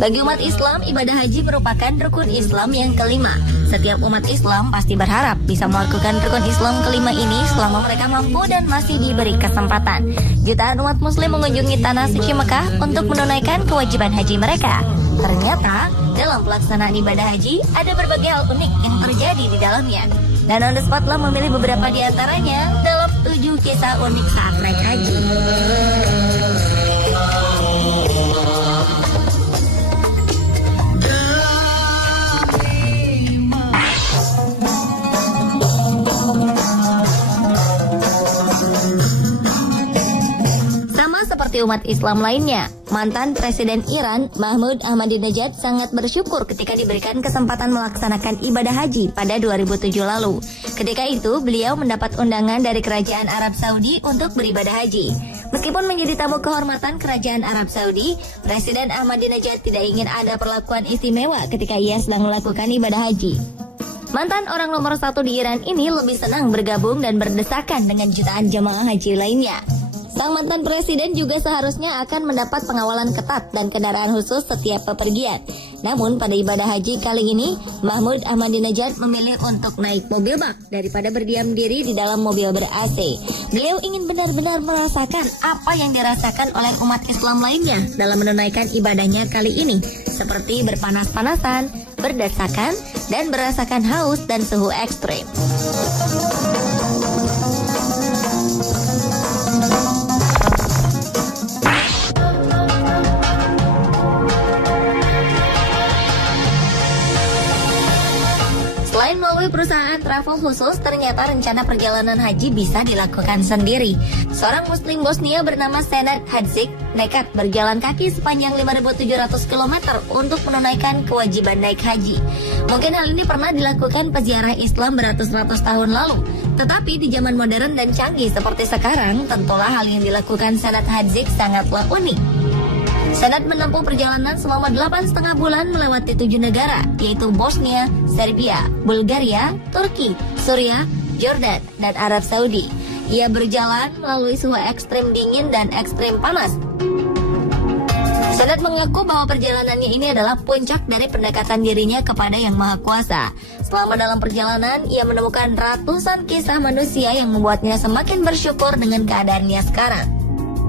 Bagi umat Islam, ibadah haji merupakan rukun Islam yang kelima. Setiap umat Islam pasti berharap bisa melakukan rukun Islam kelima ini selama mereka mampu dan masih diberi kesempatan. Jutaan umat muslim mengunjungi tanah suci Mekah untuk menunaikan kewajiban haji mereka. Ternyata, dalam pelaksanaan ibadah haji, ada berbagai hal unik yang terjadi di dalamnya. Dan On The Spot telah memilih beberapa di antaranya dalam 7 kisah unik saat naik haji. Seperti umat Islam lainnya, mantan Presiden Iran Mahmud Ahmadinejad sangat bersyukur ketika diberikan kesempatan melaksanakan ibadah haji pada 2007 lalu. Ketika itu, beliau mendapat undangan dari Kerajaan Arab Saudi untuk beribadah haji. Meskipun menjadi tamu kehormatan Kerajaan Arab Saudi, Presiden Ahmadinejad tidak ingin ada perlakuan istimewa ketika ia sedang melakukan ibadah haji. Mantan orang nomor 1 di Iran ini lebih senang bergabung dan berdesakan dengan jutaan jemaah haji lainnya. Sang mantan presiden juga seharusnya akan mendapat pengawalan ketat dan kendaraan khusus setiap bepergian. Namun pada ibadah haji kali ini, Mahmud Ahmadinejad memilih untuk naik mobil bak daripada berdiam diri di dalam mobil ber-AC. Beliau ingin benar-benar merasakan apa yang dirasakan oleh umat Islam lainnya dalam menunaikan ibadahnya kali ini, seperti berpanas-panasan, berdesakan, dan merasakan haus dan suhu ekstrim. Selain melalui perusahaan travel khusus, ternyata rencana perjalanan haji bisa dilakukan sendiri. Seorang muslim Bosnia bernama Senad Hadžić nekat berjalan kaki sepanjang 5.700 km untuk menunaikan kewajiban naik haji. Mungkin hal ini pernah dilakukan peziarah Islam beratus-ratus tahun lalu. Tetapi di zaman modern dan canggih seperti sekarang, tentulah hal yang dilakukan Senad Hadžić sangatlah unik. Senad menempuh perjalanan selama 8,5 bulan melewati 7 negara, yaitu Bosnia, Serbia, Bulgaria, Turki, Suriah, Jordan, dan Arab Saudi. Ia berjalan melalui suhu ekstrim dingin dan ekstrim panas. Senad mengaku bahwa perjalanannya ini adalah puncak dari pendekatan dirinya kepada Yang Maha Kuasa. Selama dalam perjalanan, ia menemukan ratusan kisah manusia yang membuatnya semakin bersyukur dengan keadaannya sekarang.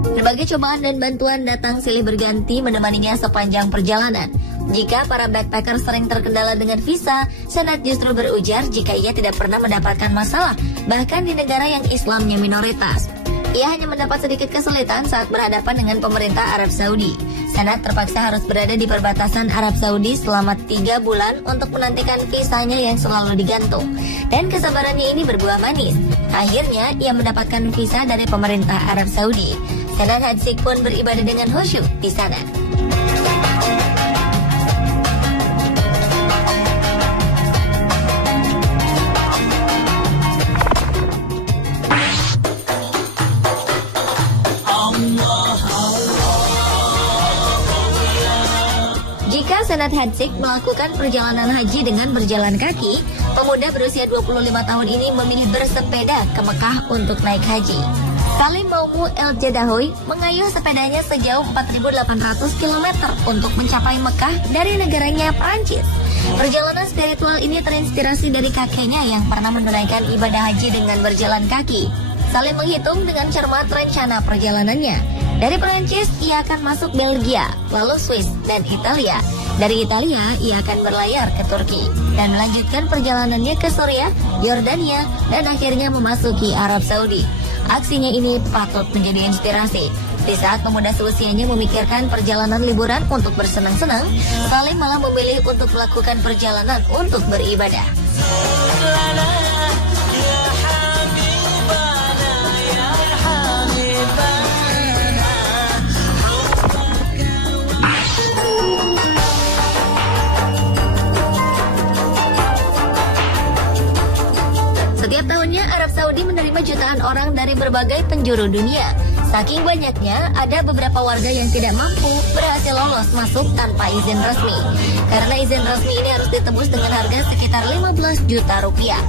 Berbagai cobaan dan bantuan datang silih berganti menemaninya sepanjang perjalanan. Jika para backpacker sering terkendala dengan visa, Senad justru berujar jika ia tidak pernah mendapatkan masalah, bahkan di negara yang Islamnya minoritas. Ia hanya mendapat sedikit kesulitan saat berhadapan dengan pemerintah Arab Saudi. Senad terpaksa harus berada di perbatasan Arab Saudi selama 3 bulan untuk menantikan visanya yang selalu digantung. Dan kesabarannya ini berbuah manis. Akhirnya, ia mendapatkan visa dari pemerintah Arab Saudi. Senad Hadžić pun beribadah dengan khusyuk di sana. Jika Senad Hadžić melakukan perjalanan haji dengan berjalan kaki, pemuda berusia 25 tahun ini memilih bersepeda ke Mekah untuk naik haji. Salim Maumu El Jadahoy mengayuh sepedanya sejauh 4.800 km untuk mencapai Mekah dari negaranya Perancis. Perjalanan spiritual ini terinspirasi dari kakeknya yang pernah menunaikan ibadah haji dengan berjalan kaki. Salim menghitung dengan cermat rencana perjalanannya. Dari Perancis, ia akan masuk Belgia, lalu Swiss, dan Italia. Dari Italia, ia akan berlayar ke Turki dan melanjutkan perjalanannya ke Suriah, Yordania, dan akhirnya memasuki Arab Saudi. Aksinya ini patut menjadi inspirasi. Di saat pemuda seusianya memikirkan perjalanan liburan untuk bersenang-senang, Salim malah memilih untuk melakukan perjalanan untuk beribadah. Setiap tahunnya Arab Saudi menerima jutaan orang dari berbagai penjuru dunia. Saking banyaknya, ada beberapa warga yang tidak mampu berhasil lolos masuk tanpa izin resmi. Karena izin resmi ini harus ditebus dengan harga sekitar 15 juta rupiah.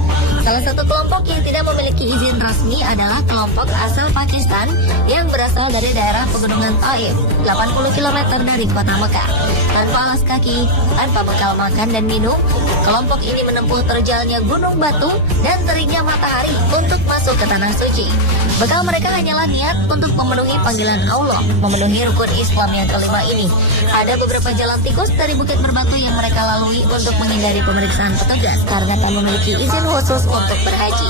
Salah satu kelompok yang tidak memiliki izin resmi adalah kelompok asal Pakistan yang berasal dari daerah pegunungan Taif, 80 km dari kota Mekah. Tanpa alas kaki, tanpa bekal makan dan minum, kelompok ini menempuh terjalnya gunung batu dan teriknya matahari untuk masuk ke tanah suci. Bekal mereka hanyalah niat untuk memenuhi panggilan Allah, memenuhi rukun Islam yang kelima ini. Ada beberapa jalan tikus dari Bukit Berbatu yang mereka lalui untuk menghindari pemeriksaan petugas karena tak memiliki izin khusus untuk berhaji.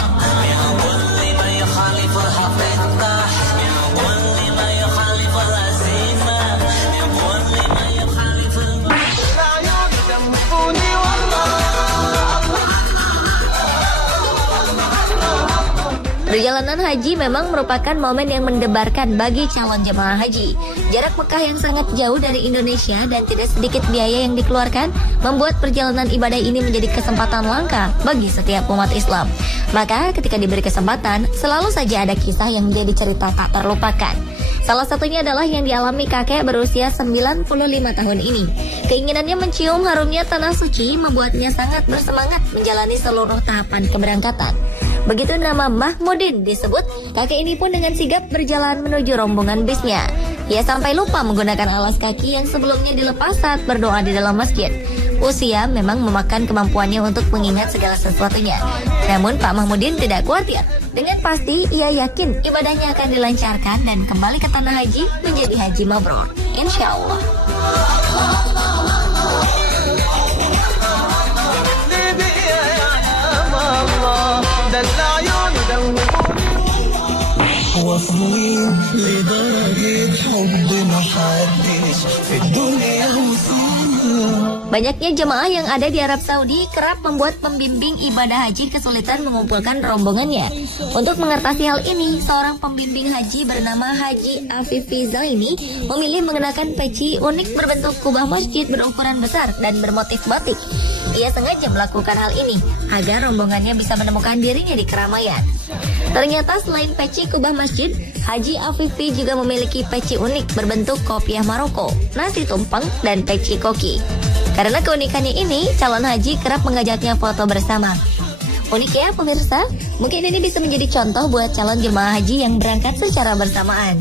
Perjalanan haji memang merupakan momen yang mendebarkan bagi calon jemaah haji. Jarak Mekah yang sangat jauh dari Indonesia dan tidak sedikit biaya yang dikeluarkan membuat perjalanan ibadah ini menjadi kesempatan langka bagi setiap umat Islam. Maka ketika diberi kesempatan, selalu saja ada kisah yang menjadi cerita tak terlupakan. Salah satunya adalah yang dialami kakek berusia 95 tahun ini. Keinginannya mencium harumnya tanah suci membuatnya sangat bersemangat menjalani seluruh tahapan keberangkatan. Begitu nama Mahmudin disebut, kakek ini pun dengan sigap berjalan menuju rombongan bisnya. Ia sampai lupa menggunakan alas kaki yang sebelumnya dilepas saat berdoa di dalam masjid. Usia memang memakan kemampuannya untuk mengingat segala sesuatunya. Namun Pak Mahmudin tidak khawatir. Dengan pasti ia yakin ibadahnya akan dilancarkan dan kembali ke tanah haji menjadi haji mabrur. Insya Allah. Banyaknya jemaah yang ada di Arab Saudi kerap membuat pembimbing ibadah haji kesulitan mengumpulkan rombongannya. Untuk mengatasi hal ini, seorang pembimbing haji bernama Haji Afifi Zaini memilih mengenakan peci unik berbentuk kubah masjid berukuran besar dan bermotif batik. Ia sengaja melakukan hal ini agar rombongannya bisa menemukan dirinya di keramaian. Ternyata selain peci kubah masjid, Haji Afifi juga memiliki peci unik berbentuk kopiah Maroko, nasi tumpeng, dan peci koki. Karena keunikannya ini, calon haji kerap mengajaknya foto bersama. Unik ya pemirsa, mungkin ini bisa menjadi contoh buat calon jemaah haji yang berangkat secara bersamaan.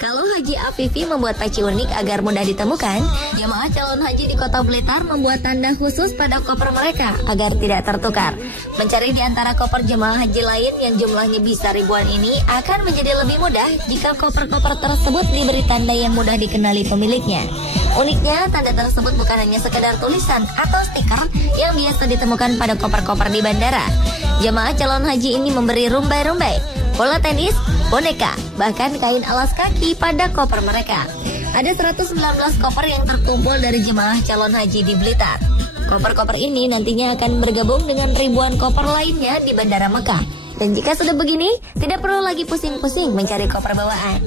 Kalau Haji Afifi membuat peci unik agar mudah ditemukan, jemaah calon haji di Kota Blitar membuat tanda khusus pada koper mereka agar tidak tertukar. Mencari di antara koper jemaah haji lain yang jumlahnya bisa ribuan ini akan menjadi lebih mudah jika koper-koper tersebut diberi tanda yang mudah dikenali pemiliknya. Uniknya, tanda tersebut bukan hanya sekedar tulisan atau stiker yang biasa ditemukan pada koper-koper di bandara. Jemaah calon haji ini memberi rumbai-rumbai, bola tenis, boneka, bahkan kain alas kaki pada koper mereka. Ada 119 koper yang terkumpul dari jemaah calon haji di Blitar. Koper-koper ini nantinya akan bergabung dengan ribuan koper lainnya di Bandara Mekah. Dan jika sudah begini, tidak perlu lagi pusing-pusing mencari koper bawaan.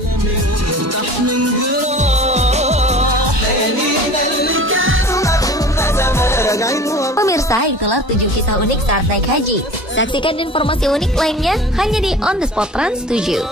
Pemirsa, itulah 7 kisah unik saat naik haji. Saksikan informasi unik lainnya hanya di On The Spot Trans 7.